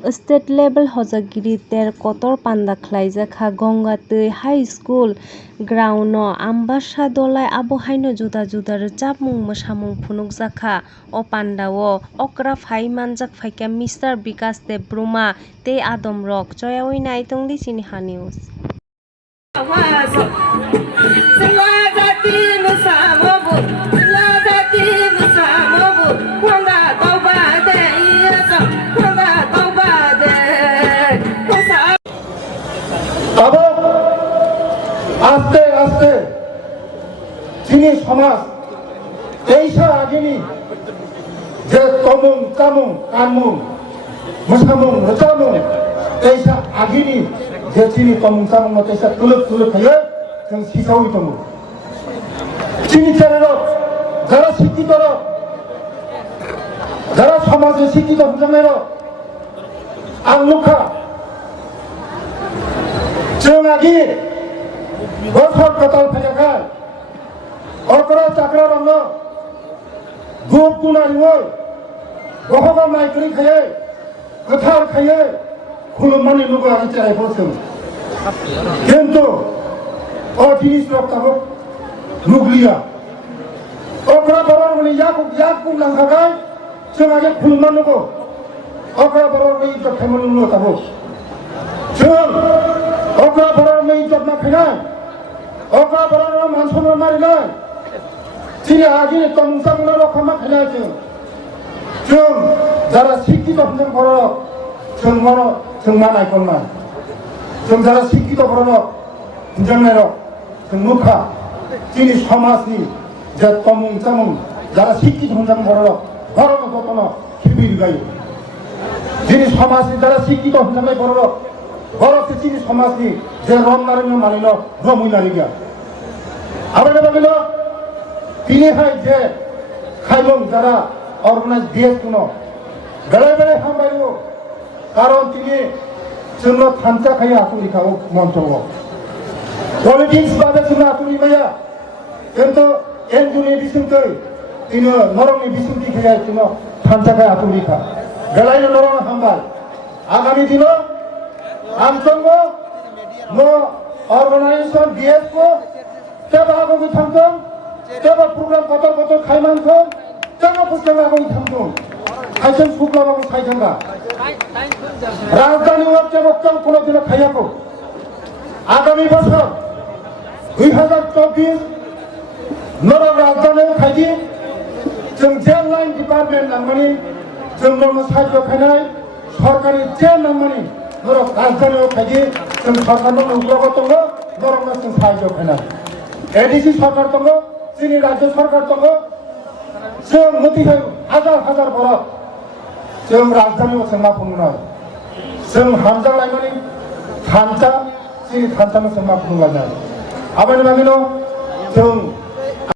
State level hojagiri terkotor panda khlaijak Ganga Tui High School ground no ambasa dolai abo haino juda juda chapmung mosamung phunukjak o pandao okra phai manjak phaikha Mr. Vikas Debruma tei Adam rok choyawi naitongdi chini ha news. আস্তে আস্তে তিনি সমাজ এইসা আগেনি যে তমুং কামুং কামুং মোসামুং রচামুং এইসা আগেনি যে তিনি তমুং কামুং এইসা তুলুক তুলুক হয়ে जों শিখাই দङ তিনি ছেলেরা যারা শিক্ষিত যারা সমাজে শিক্ষিত হজমেরা আং মুখা जों आगे বছর কতাল ফেলেখা অকরা চাকরা রঙ গুপ গুনারিও গহবা মাইকরি খায়ে কথার খায়ে খুলুমানি লোক আগে চাই বলছেন কিন্তু ও জিনিস রক্তাবো নুগলিয়া অকরা বড় মানে ইয়াক কুমলাং থাকায় जों आगे खुलुमान लोग অকরা বড় এই তো খেমন লো তাবো जों অকরা বড় এই তো না খায় অকরা বড় মানসমান মারিনাय তিনি আগে তমসাংনা রকমা খাইছে जों যারা শিক্ষিত হন বড় जों বড় जों মানাय কোনা जों যারা শিক্ষিত বড় जोंनाय जों মুখা তিনি সমাজনি যে তমুং তমুং যারা শিক্ষিত হন বড় বড় যতন শিবির গাই যিনি সমাজনি যারা শিক্ষিত হন বড় বড় তিনি সমাজনি যে রমনারন্য মানিল রমুইনারিগা আবার বলিল তিনি হয় যে খাইলং যারা অর্গানাইজ দিয়ে কোনো বেড়ে বেড়ে হামবাইব কারণ তিনি জন্য থানচা খাই আতুরি খাও মন্ত্রব পলিটিক্স বাদে জন্য আতুরি ভাইয়া কিন্তু এনজুনি বিসুমতৈ তিনি নরমনি বিসুমতি খাই জন্য থানচা খাই আতুরি খা বেড়াইল নরম হামবাই আগামী দিন আমসঙ্গ নো অর্গানাইজেশন ডিএস को तेबा आगोगी थांगथों तेबा प्रग्राम कतर कतर खायमानथों तेबा पुस्तक आगोगी थांगथों खायथों सुब्लाबाबो खायथोंगा राजधानी तेबा कोनोदिनও खायाखौ आगामी बছর 2024 नरम राजधानीयाव खायदि जों जेल लाइन डिपार्टमेन्ट नांमानि जों नरम साहाय्य खायनाय सरकारि जेल नांमानि नरम राजधानीयाव खायदि जों सरकारनो नुग्राबो दङ नरमनो जों साहाय्य खायनाय एडिसि सरकार दङ जोंनि राज्य सरकार दङ जों मथिहाय हाजार हाजार बर' जों राजधानीयाव जों मा बुंनाय जों हानजा लायनानै थानचा जोंनि थानचानो जों मा बुंलायनाय आबादनि बागैनो जों